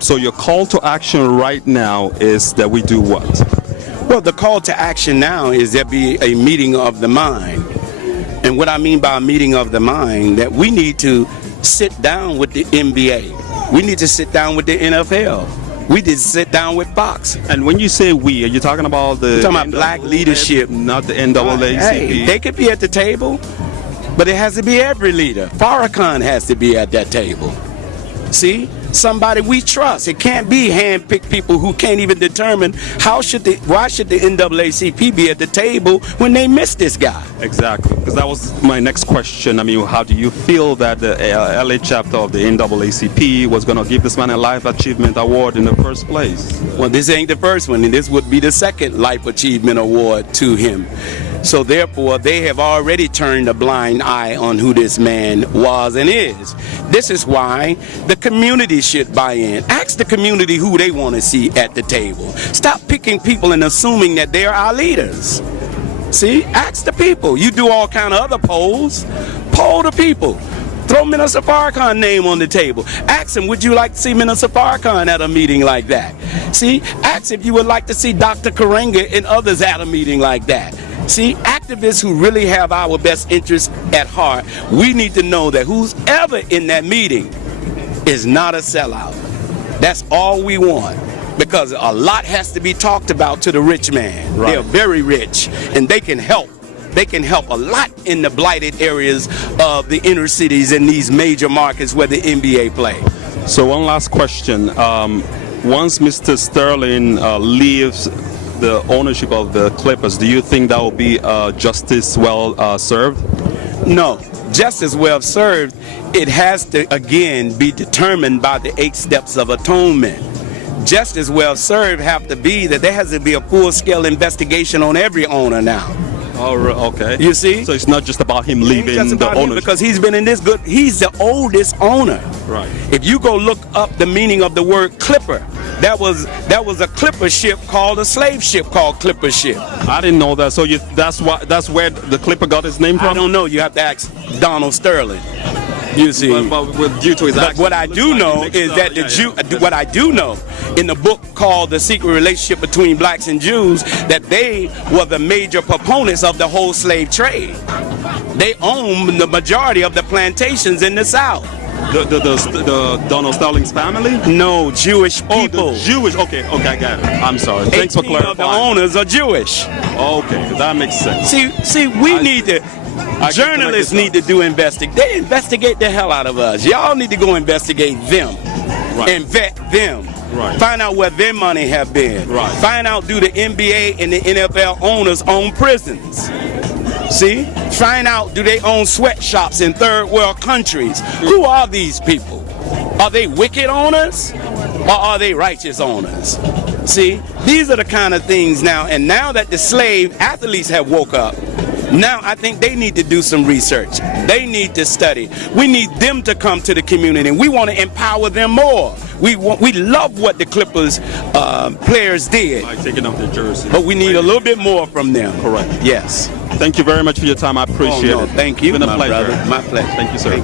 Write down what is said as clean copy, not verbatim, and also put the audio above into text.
So your call to action right now is that we do what? Well, the call to action now is there be a meeting of the mind. And what I mean by a meeting of the mind, that we need to sit down with the NBA. We need to sit down with the NFL. We need to sit down with Fox. And when you say we, are you talking about the... You're talking about black leadership. Not the NAACP? Hey, they could be at the table, but it has to be every leader. Farrakhan has to be at that table. See? Somebody we trust. It can't be hand-picked people who can't even determine why should the NAACP be at the table when they miss this guy. Exactly, because that was my next question. I mean, how do you feel that the LA chapter of the NAACP was going to give this man a Life Achievement Award in the first place? Well, this ain't the first one, and this would be the second Life Achievement Award to him. So therefore, they have already turned a blind eye on who this man was and is. This is why the community should buy in. Ask the community who they want to see at the table. Stop picking people and assuming that they're our leaders. See, ask the people. You do all kind of other polls. Poll the people. Throw Minister Farrakhan's name on the table. Ask him, would you like to see Minister Farrakhan at a meeting like that? See, ask if you would like to see Dr. Karenga and others at a meeting like that. See, activists who really have our best interests at heart, we need to know that who's ever in that meeting is not a sellout. That's all we want. Because a lot has to be talked about to the rich man. Right. They're very rich, and they can help. They can help a lot in the blighted areas of the inner cities in these major markets where the NBA play. So one last question. Once Mr. Sterling leaves the ownership of the Clippers, do you think that will be justice well served? No. Justice well served, it has to, again, be determined by the 8 steps of atonement. Just as well served have to be that there has to be a full-scale investigation on every owner now. Oh, okay. You see? So it's not just about him leaving the ownership. Because he's been in this good, he's the oldest owner. Right. If you go look up the meaning of the word clipper, that was a clipper ship called a slave ship called clipper ship. I didn't know that. So that's where the Clipper got his name from? I don't know. You have to ask Donald Sterling. You see, but due to his but what I do know is that what I do know in the book called The Secret Relationship Between Blacks and Jews, that they were the major proponents of the whole slave trade. They own the majority of the plantations in the South. The Donald Sterling's family? No, Jewish people. Oh, Jewish. Okay, I got it. I'm sorry. Thanks for clarifying. The owners are Jewish. Okay, that makes sense. See, we need to. Journalists need to do investigate. They investigate the hell out of us. Y'all need to go investigate them, right, and vet them. Right. Find out where their money have been. Right. Find out, do the NBA and the NFL owners own prisons? See? Find out, do they own sweatshops in third world countries? Who are these people? Are they wicked owners or are they righteous owners? See? These are the kind of things now, and now that the slave athletes have woke up, now I think they need to do some research. They need to study. We need them to come to the community, and we want to empower them more. We love what the Clippers players did. Like taking off their jersey. But we need a little bit more from them. Correct. Yes. Thank you very much for your time. I appreciate it. Thank you. It's been a pleasure. Brother. My pleasure. Thank you, sir.